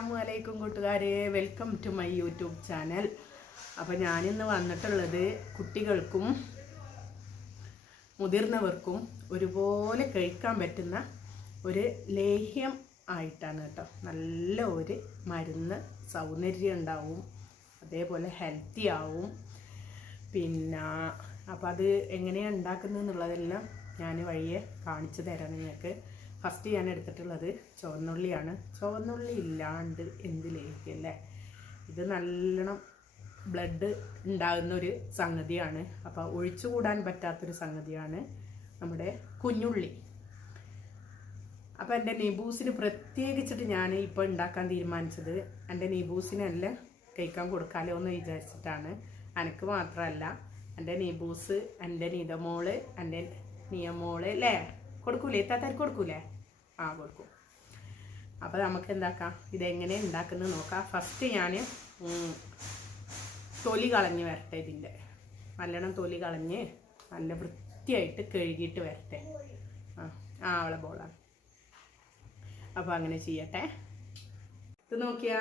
അസ്സലാമു അലൈക്കും കൂട്ടുകാരെ. Welcome to my YouTube channel അപ്പോൾ ഞാനിന്ന് വന്നിട്ടുള്ളത് കുട്ടികൾക്കും മുതിർന്നവർക്കും ഒരുപോലെ കഴിക്കാൻ പറ്റുന്ന ഒരു ലേഹ്യം ആയിട്ടാണ് കേട്ടോ. നല്ല ഒരു മരുന്ന് സൗന്ദര്യം ഉണ്ടാവും. അതേപോലെ ഹെൽത്തി ആവും. പിന്നെ അപ്പോൾ അത് എങ്ങനെയാണ് ഉണ്ടാക്കുന്നത് എന്നുള്ളതെല്ലാം ഞാൻ വഴിയെ കാണിച്ചു തരാം നിങ്ങൾക്ക്. ഫസ്റ്റ് ഞാൻ എടുത്തിട്ടുള്ളത് ചുവന്നുള്ളിയാണ്. ചുവന്നുള്ളി ഇല്ലാണ്ട് എന്ത് ലേഖ്യല്ലേ ഇത് നല്ലോണം ബ്ലഡ് ഉണ്ടാകുന്ന ഒരു സംഗതിയാണ്. അപ്പോൾ ഒഴിച്ചുകൂടാൻ പറ്റാത്തൊരു സംഗതിയാണ് നമ്മുടെ കുഞ്ഞുള്ളി. അപ്പോൾ എന്റെ നിബൂസിന് പ്രത്യേകിച്ചിട്ട് ഞാൻ ഇപ്പോൾ ഉണ്ടാക്കാൻ തീരുമാനിച്ചത് എന്റെ നിബൂസിനല്ല കഴിക്കാൻ കൊടുക്കാലോ എന്ന് വിചാരിച്ചിട്ടാണ്. എനിക്ക് മാത്രമല്ല എന്റെ നിബൂസ് എന്റെ നിതമോൾ എന്റെ നിയമോൾ അല്ലേ? കൊടുക്കൂലേ? താത്താർക്ക് കൊടുക്കൂലേ? ആ കൊടുക്കും. അപ്പോൾ നമുക്ക് എന്താക്കാം? ഇതെങ്ങനെ ഉണ്ടാക്കുന്നത് നോക്കാം. ഫസ്റ്റ് ഞാൻ തൊലി കളഞ്ഞ് വരട്ടെ ഇതിന്റെ നല്ലോണം തൊലി കളഞ്ഞ് നല്ല വൃത്തിയായിട്ട് കഴുകിയിട്ട് വരട്ടെ. ആ ആ അവളെ ബോളാണ്. അപ്പോൾ അങ്ങനെ ചെയ്യട്ടെ. ഇത് നോക്കിയാ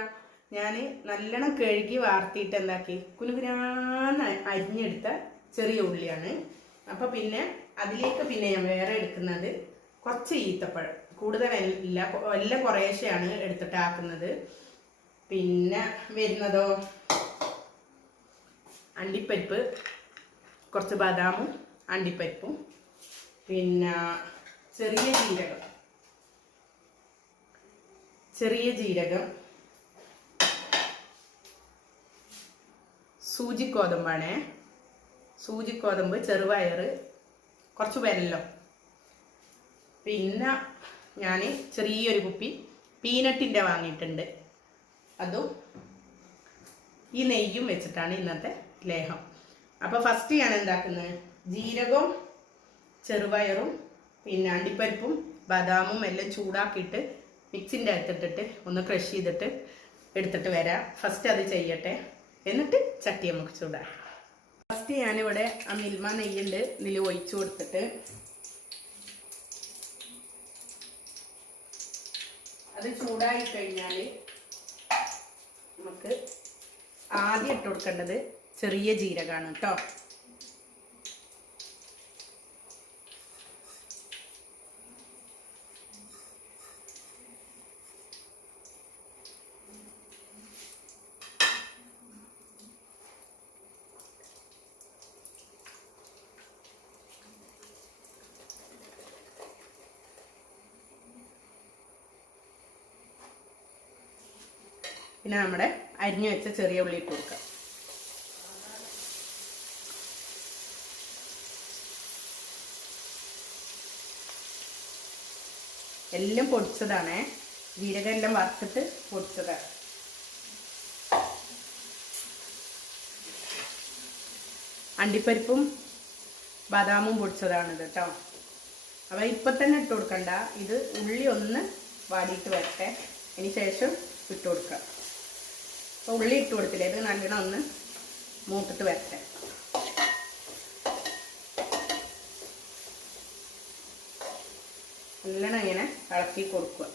ഞാൻ നല്ലോണം കഴുകി വാർത്തിയിട്ട് എന്താക്കി? കുനുകുനാന്ന് അരിഞ്ഞെടുത്ത ചെറിയ ഉള്ളിയാണ്. അപ്പോൾ പിന്നെ അതിലേക്ക് പിന്നെ ഞാൻ വേറെ എടുക്കുന്നത് കുറച്ച് ഈത്തപ്പഴം. കൂടുതൽ വല്ല കുറേശ്ശെയാണ് എടുത്തിട്ട് പിന്നെ വരുന്നതോ? അണ്ടിപ്പരിപ്പ് കുറച്ച് ബദാമും അണ്ടിപ്പരിപ്പും. പിന്നെ ചെറിയ ജീരകം. ചെറിയ ജീരകം. സൂചിക്കോതമ്പാണേ. സൂചിക്കോതമ്പ് ചെറുപയർ കുറച്ച് വെല്ലം പിന്നെ ഞാൻ ചെറിയൊരു കുപ്പി പീനട്ടിന്റെ വാങ്ങിയിട്ടുണ്ട്. അതും ഈ നെയ്യും വെച്ചിട്ടാണ് ഇന്നത്തെ ലേഹം. അപ്പോൾ ഫസ്റ്റ് ഞാൻ എന്താക്കുന്നത് ജീരകവും ചെറുപയറും പിന്നെ അണ്ടിപ്പരിപ്പും ബദാമും എല്ലാം ചൂടാക്കിയിട്ട് മിക്സിന്റെ അകത്തിട്ടിട്ട് ഒന്ന് ക്രഷ് ചെയ്തിട്ട് എടുത്തിട്ട് വരാം. ഫസ്റ്റ് അത് ചെയ്യട്ടെ. എന്നിട്ട് ചട്ടി നമുക്ക് ചൂടാക്കാം. ഫസ്റ്റ് ഞാനിവിടെ ആ മിൽമ നെയ്യുണ്ട്. ഇതിൽ ഒഴിച്ചു കൊടുത്തിട്ട്. അത് ചൂടായി കഴിഞ്ഞാൽ നമുക്ക് ആദ്യം ഇട്ട് കൊടുക്കേണ്ടത് ചെറിയ ജീരകമാണ് കേട്ടോ. പിന്നെ നമ്മുടെ അരിഞ്ഞു വെച്ച ചെറിയ ഉള്ളി ഇട്ട് കൊടുക്കാം. എല്ലാം പൊടിച്ചതാണേ. ജീരകം എല്ലാം വറുത്തിട്ട് പൊടിച്ചതാണ്. അണ്ടിപ്പരിപ്പും ബദാമും പൊടിച്ചതാണ് ഇത് കേട്ടോ അപ്പോൾ ഇപ്പം തന്നെ ഇട്ട് കൊടുക്കണ്ട. ഇത് ഉള്ളി ഒന്ന് വാടിയിട്ട് വരട്ടെ. അതിന് ശേഷം ഇട്ട് അപ്പോൾ ഉള്ളി ഇട്ട് കൊടുത്തില്ലേ? ഇത് നല്ലോണം ഒന്ന് മൂത്തിട്ട് വരട്ടെ. നല്ലോണം ഇങ്ങനെ ഇളക്കി കൊടുക്കുക.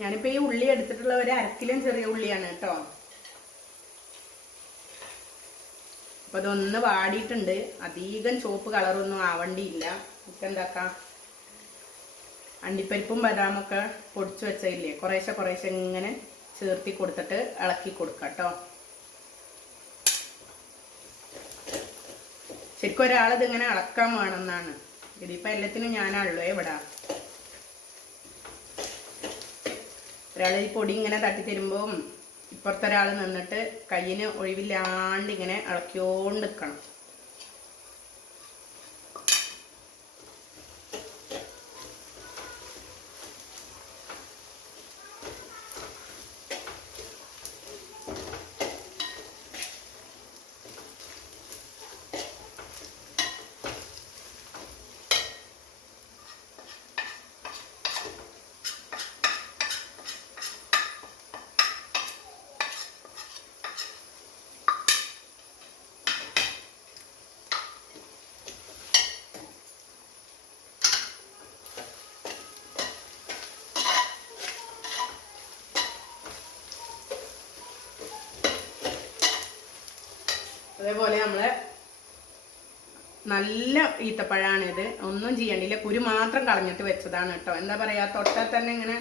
ഞാനിപ്പോ ഈ ഉള്ളി എടുത്തിട്ടുള്ള ഒരു അരക്കിലും ചെറിയ ഉള്ളിയാണ് കേട്ടോ. അപ്പൊ അതൊന്ന് വാടിയിട്ടുണ്ട്. അധികം ചുവപ്പ് കളറൊന്നും ആവണ്ടിയില്ല. നമുക്ക് എന്താക്കാം? അണ്ടിപ്പരിപ്പും ബദാമൊക്കെ പൊടിച്ചു വെച്ചില്ലേ കുറേശ്ശെ കുറേശ്ശെ ഇങ്ങനെ ചേർത്തി കൊടുത്തിട്ട് ഇളക്കി കൊടുക്കാം കേട്ടോ. ശരിക്കും ഒരാളത് ഇങ്ങനെ ഇളക്കാൻ വേണമെന്നാണ്. ഇതിപ്പോ എല്ലാത്തിനും ഞാനാണല്ലോ എവിടാ ഒരാൾ ഈ പൊടി ഇങ്ങനെ തട്ടി തരുമ്പോൾ ഇപ്പുറത്തെ ഒരാൾ നിന്നിട്ട് കയ്യിന് ഒഴിവില്ലാണ്ട് ഇങ്ങനെ ഇളക്കിയോണ്ട് നിൽക്കണം അതേപോലെ നമ്മൾ നല്ല ഈത്തപ്പഴമാണിത് ഒന്നും ചെയ്യണ്ടില്ല. കുരു മാത്രം കളഞ്ഞിട്ട് വെച്ചതാണ് കേട്ടോ. എന്താ പറയാ തൊട്ടാൽ തന്നെ ഇങ്ങനെ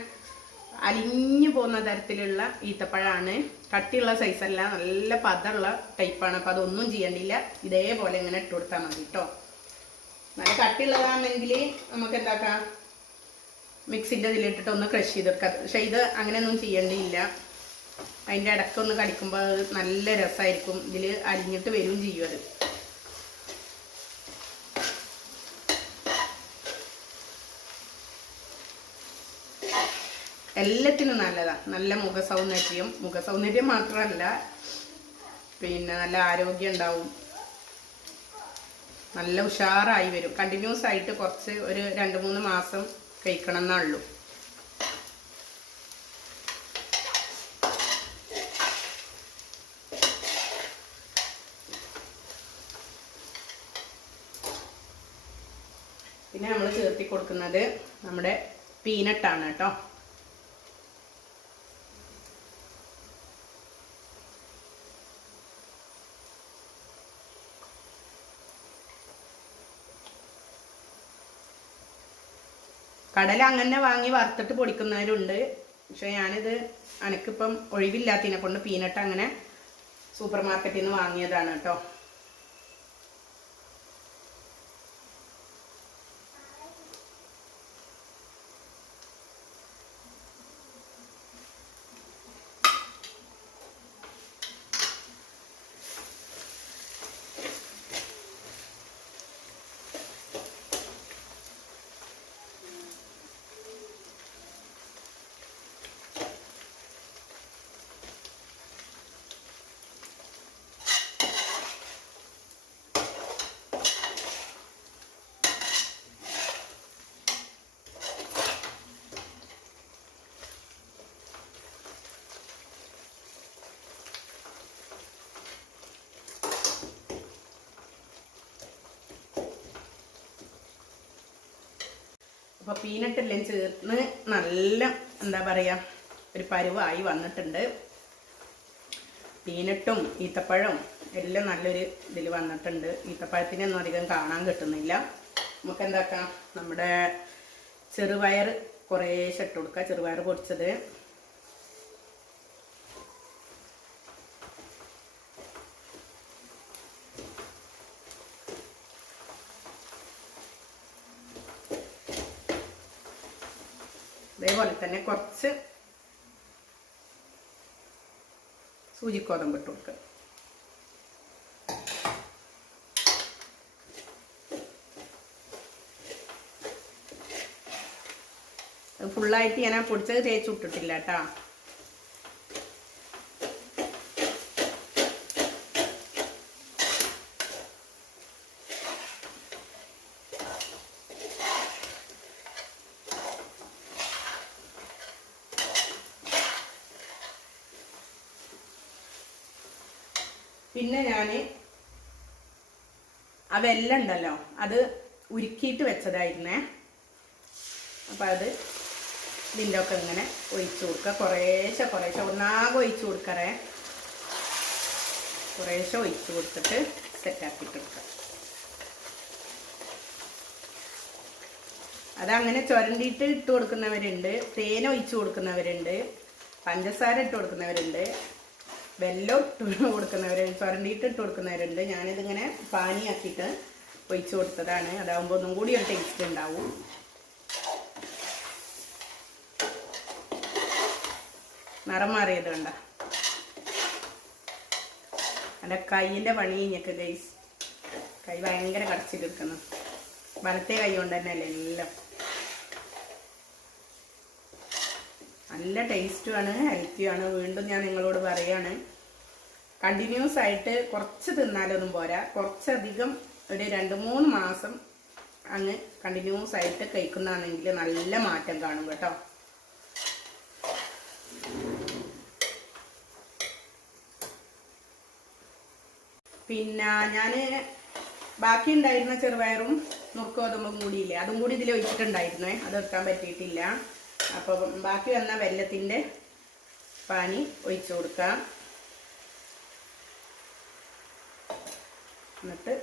അലിഞ്ഞു പോകുന്ന തരത്തിലുള്ള ഈത്തപ്പഴമാണ് കട്ടിയുള്ള സൈസല്ല നല്ല പതമുള്ള ടൈപ്പാണ് അപ്പം അതൊന്നും ചെയ്യണ്ടില്ല. ഇതേപോലെ ഇങ്ങനെ ഇട്ട് കൊടുത്താൽ മതി കേട്ടോ. നല്ല കട്ടിയുള്ളതാണെങ്കിൽ നമുക്ക് എന്താക്കാം? മിക്സിന്റെ ഇതിലിട്ടിട്ട് ഒന്ന് ക്രഷ് ചെയ്തെടുക്കാം. പക്ഷെ ഇത് അങ്ങനെയൊന്നും ചെയ്യേണ്ടിയില്ല അതിന്റെ ഇടയ്ക്കൊന്ന് കടിക്കുമ്പോൾ അത് നല്ല രസമായിരിക്കും ഇതിൽ അരിഞ്ഞിട്ട് വരും ചെയ്യും അത്. എല്ലാത്തിനും നല്ലതാണ് നല്ല മുഖസൗന്ദര്യം. മുഖസൗന്ദര്യം മാത്രമല്ല പിന്നെ നല്ല ആരോഗ്യം ഉണ്ടാവും. നല്ല ഉഷാറായി വരും. കണ്ടിന്യൂസ് ആയിട്ട് കുറച്ച് ഒരു രണ്ട് മൂന്ന് മാസം കഴിക്കണം എന്നുള്ളൂ പിന്നെ നമ്മൾ ചേർത്തി കൊടുക്കുന്നത് നമ്മുടെ പീനട്ടാണ് കേട്ടോ. കടല അങ്ങനെ വാങ്ങി വറുത്തിട്ട് പൊടിക്കുന്നവരുണ്ട്. പക്ഷെ ഞാനിത് എനിക്കിപ്പം ഒഴിവില്ലാത്തതിനെ കൊണ്ട് പീനട്ട് അങ്ങനെ സൂപ്പർ മാർക്കറ്റിൽ നിന്ന് വാങ്ങിയതാണ് കേട്ടോ. അപ്പോൾ പീനട്ട് എല്ലാം ചേർന്ന് നല്ല എന്താ പറയുക ഒരു പരുവായി വന്നിട്ടുണ്ട്. പീനട്ടും ഈത്തപ്പഴവും എല്ലാം നല്ലൊരു ഇതിൽ വന്നിട്ടുണ്ട്. ഈത്തപ്പഴത്തിനൊന്നും അധികം കാണാൻ കിട്ടുന്നില്ല. നമുക്ക് എന്താക്കാം നമ്മുടെ ചെറുപയർ കുറേശ്ശെ ഇട്ട് കൊടുക്കുക ചെറുപയർ പൊടിച്ചത്. അതേപോലെ തന്നെ കുറച്ച് സൂചിക്കോതമ്പ് ഇട്ട് കൊടുക്കുക. അത് ഫുള്ളായിട്ട് ഞാൻ പൊടിച്ചത് തേച്ച് വിട്ടിട്ടില്ല കേട്ടാ. പിന്നെ ഞാൻ ആ വെല്ലം ഉണ്ടല്ലോ അത് ഉരുക്കിയിട്ട് വെച്ചതായിരുന്നേ. അപ്പം അത് ഇതിന്റെ ഒക്കെ ഇങ്ങനെ ഒഴിച്ചു കൊടുക്കുക. കുറേശ്ശെ കുറേശ്ശെ ഒന്നാകെ ഒഴിച്ചു കൊടുക്കറേ. കുറേശ്ശെ ഒഴിച്ചു കൊടുത്തിട്ട് സെറ്റാക്കിയിട്ട് കൊടുക്കുക. അതങ്ങനെ ചുരണ്ടിയിട്ട് ഇട്ട് കൊടുക്കുന്നവരുണ്ട് തേൻ ഒഴിച്ചു കൊടുക്കുന്നവരുണ്ട് പഞ്ചസാര ഇട്ട് കൊടുക്കുന്നവരുണ്ട്. വെല്ലം ഇട്ട് കൊടുക്കുന്നവരുണ്ട് ചുരണ്ടിയിട്ട് ഇട്ട് കൊടുക്കുന്നവരുണ്ട്. ഞാനിതിങ്ങനെ പാനിയാക്കിയിട്ട് ഒഴിച്ചു കൊടുത്തതാണ്. അതാകുമ്പോൾ ഒന്നും കൂടി ഒരു ടേസ്റ്റ് ഉണ്ടാവും. നിറം മാറിയത് കണ്ട. എന്റെ കൈയിന്റെ പണി കഴിഞ്ഞൊക്കെ ഗൈസ് കൈ ഭയങ്കര കടച്ചിട്ടിരിക്കുന്നു വലത്തെ കൈ കൊണ്ട് തന്നെ അല്ലേ എല്ലാം. നല്ല ടേസ്റ്റുമാണ് ഹെൽത്തിയാണ് വീണ്ടും ഞാൻ നിങ്ങളോട് പറയാണ് കണ്ടിന്യൂസ് ആയിട്ട് കുറച്ച് തിന്നാലൊന്നും പോരാ. കുറച്ചധികം ഒരു രണ്ട് മൂന്ന് മാസം അങ്ങ് കണ്ടിന്യൂസ് ആയിട്ട് കഴിക്കുന്നതാണെങ്കിൽ നല്ല മാറ്റം കാണും കേട്ടോ. പിന്നെ ഞാൻ ബാക്കി ഉണ്ടായിരുന്ന ചെറുപയറും നുറുക്ക് ഗോതമ്പും കൂടിയില്ലേ? അതും കൂടി ഇതിൽ ഒഴിച്ചിട്ടുണ്ടായിരുന്നേ. അത് വെക്കാൻ പറ്റിയിട്ടില്ല. അപ്പോൾ ബാക്കി വന്ന വെല്ലത്തിന്റെ പാനി ഒഴിച്ചു കൊടുക്കാം. എന്നിട്ട്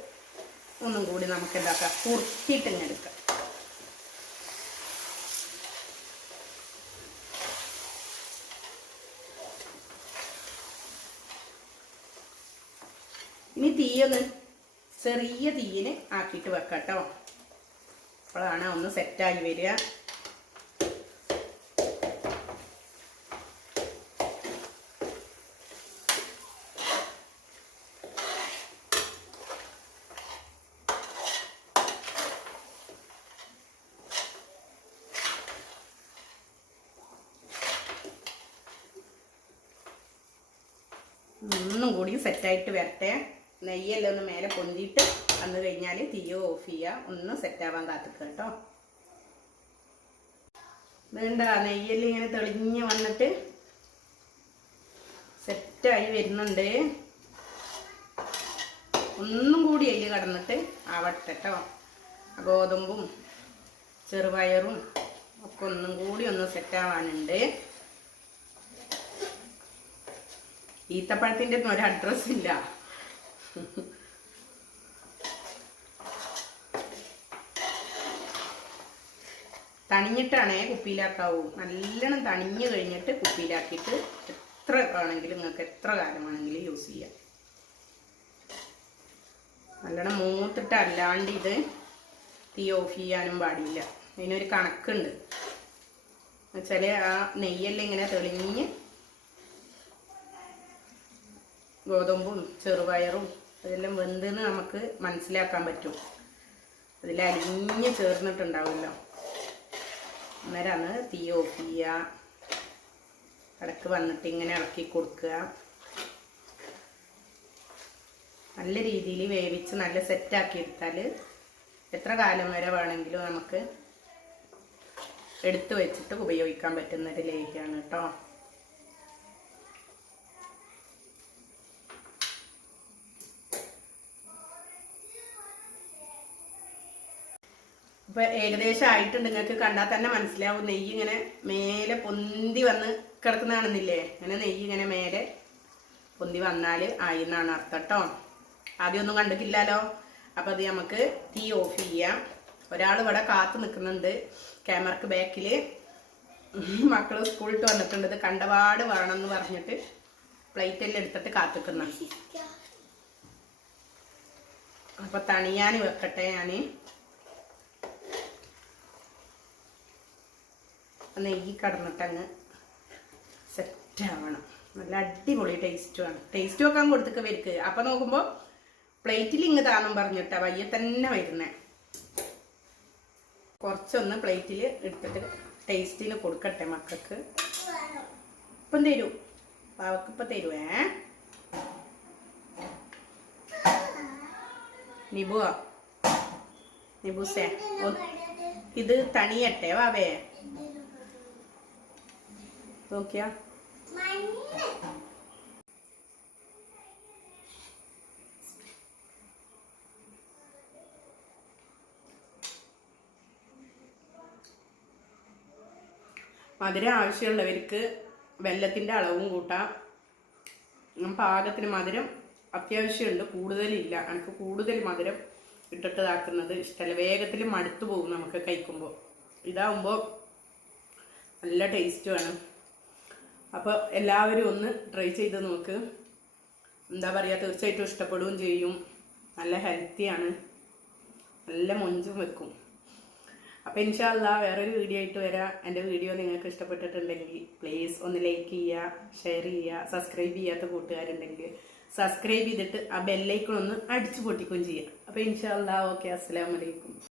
ഒന്നും കൂടി നമുക്ക് എന്താക്കാം? കുർത്തിയിട്ട് ഇങ്ങനെ എടുക്കാം. ഇനി തീയൊന്ന് ചെറിയ തീയിന് ആക്കിയിട്ട് വെക്കാം കേട്ടോ. അപ്പോഴാണ് ഒന്ന് സെറ്റായി വരിക. ഒന്നും കൂടി സെറ്റായിട്ട് വരട്ടെ. നെയ്യെല്ലാം ഒന്ന് മേലെ പൊന്തിയിട്ട് വന്നു കഴിഞ്ഞാൽ തീയോ ഓഫ് ചെയ്യുക ഒന്ന് സെറ്റാവാൻ കാത്തിക്കുക കേട്ടോ. വേണ്ട നെയ്യെല്ലാം ഇങ്ങനെ തെളിഞ്ഞ് വന്നിട്ട് സെറ്റായി വരുന്നുണ്ട്. ഒന്നും കൂടി അതിൽ കടന്നിട്ട് ആവട്ടെ കേട്ടോ ഗോതമ്പും ചെറുപയറും ഒക്കെ ഒന്നും കൂടി ഒന്ന് സെറ്റാവാനുണ്ട്. ഈത്തപ്പഴത്തിന്റെ ഒന്നും ഒരു അഡ്രസ് ഇല്ല. തണിഞ്ഞിട്ടാണേ കുപ്പിയിലാക്കാവൂ. നല്ലോണം തണിഞ്ഞു കഴിഞ്ഞിട്ട് കുപ്പിയിലാക്കിയിട്ട് എത്ര വേണമെങ്കിലും നിങ്ങൾക്ക് എത്ര കാലം വേണമെങ്കിലും യൂസ് ചെയ്യാം. നല്ലോണം മൂത്തിട്ട് അല്ലാണ്ട് ഇത് തീ ഓഫ് ചെയ്യാനും പാടില്ല. അതിനൊരു കണക്കുണ്ട്. എന്നുവെച്ചാൽ ആ നെയ്യെല്ലാം ഇങ്ങനെ തെളിഞ്ഞ് ഗോതമ്പും ചെറുപയറും അതെല്ലാം വെന്തെന്ന് നമുക്ക് മനസ്സിലാക്കാൻ പറ്റും. അതിൽ അലിഞ്ഞ് ചേർന്നിട്ടുണ്ടാവുമല്ലോ. അന്നേരമാണ് തീ ഓഫ് ചെയ്യുക. ഇടയ്ക്ക് വന്നിട്ട് ഇങ്ങനെ ഇളക്കി കൊടുക്കുക. നല്ല രീതിയിൽ വേവിച്ച് നല്ല സെറ്റാക്കി എടുത്താൽ എത്ര കാലം വരെ വേണമെങ്കിലും നമുക്ക് എടുത്തു വെച്ചിട്ട് ഉപയോഗിക്കാൻ പറ്റുന്ന ഒരു കേട്ടോ. ഇപ്പൊ ഏകദേശം ആയിട്ടുണ്ട്. നിങ്ങൾക്ക് കണ്ടാൽ തന്നെ മനസ്സിലാവും. നെയ്യ് ഇങ്ങനെ മേലെ പൊന്തി വന്ന് കിടക്കുന്ന കാണുന്നില്ലേ അങ്ങനെ നെയ്യ് ഇങ്ങനെ മേലെ പൊന്തി വന്നാൽ ആയി എന്നാണ് അർത്ഥം കേട്ടോ ആദ്യം ഒന്നും കണ്ടിട്ടില്ലല്ലോ? അപ്പൊ അത് നമുക്ക് തീ ഓഫ് ചെയ്യാം. ഒരാൾ ഇവിടെ കാത്തു നിൽക്കുന്നുണ്ട്. ക്യാമറക്ക് ബാക്കിൽ മക്കൾ സ്കൂളിട്ട് വന്നിട്ടുണ്ട്. കണ്ടപാട് എന്ന് പറഞ്ഞിട്ട് പ്ലേറ്റെല്ലാം എടുത്തിട്ട് കാത്തിക്കുന്നു അപ്പൊ തണിയാൻ വെക്കട്ടെ ഞാൻ. നെയ്യ് കടന്നിട്ടങ്ങ് സെറ്റ് ആവണം. നല്ല അടിപൊളി ടേസ്റ്റുമാണ് ടേസ്റ്റ് വെക്കാൻ കൊടുത്തൊക്കെ വരിക്ക്. അപ്പൊ നോക്കുമ്പോ പ്ലേറ്റിൽ ഇങ്ങ് താന്നും പറഞ്ഞിട്ടാ വയ്യ തന്നെ വരുന്നേ. കുറച്ചൊന്ന് പ്ലേറ്റിൽ എടുത്തിട്ട് ടേസ്റ്റിൽ കൊടുക്കട്ടെ മക്കൾക്ക്. ഇപ്പം തരൂ. പാവക്ക് ഇപ്പം തരുവേ നിബുവാ. നിബുസേ ഇത് തണിയട്ടെ വാവേ. നോക്കിയാ. മധുരം ആവശ്യമുള്ളവർക്ക് വെല്ലത്തിന്റെ അളവും കൂട്ടാം. പാകത്തിന് മധുരം അത്യാവശ്യമുണ്ട് കൂടുതലില്ല. എനിക്ക് കൂടുതൽ മധുരം ഇട്ടിട്ടതാക്കുന്നത് ഇഷ്ടമല്ല വേഗത്തിൽ മടുത്തു പോകും നമുക്ക് കഴിക്കുമ്പോൾ. ഇതാവുമ്പോൾ നല്ല ടേസ്റ്റുമാണ് അപ്പോൾ എല്ലാവരും ഒന്ന് ട്രൈ ചെയ്ത് നോക്ക്. എന്താ പറയുക തീർച്ചയായിട്ടും ഇഷ്ടപ്പെടുകയും ചെയ്യും. നല്ല ഹെൽത്തിയാണ് നല്ല മൊഞ്ചും വെക്കും. അപ്പോൾ ഇൻഷാല്ല വേറൊരു വീഡിയോ ആയിട്ട് വരാം. എന്റെ വീഡിയോ നിങ്ങൾക്ക് ഇഷ്ടപ്പെട്ടിട്ടുണ്ടെങ്കിൽ പ്ലീസ് ഒന്ന് ലൈക്ക് ചെയ്യുക ഷെയർ ചെയ്യുക സബ്സ്ക്രൈബ് ചെയ്യാത്ത കൂട്ടുകാരുണ്ടെങ്കിൽ സബ്സ്ക്രൈബ് ചെയ്തിട്ട് ആ ബെല്ലൈക്കൺ ഒന്ന് അടിച്ചു പൊട്ടിക്കുകയും ചെയ്യുക. അപ്പോൾ ഇൻഷാല്ല ഓക്കെ അസ്സലാമലൈക്കും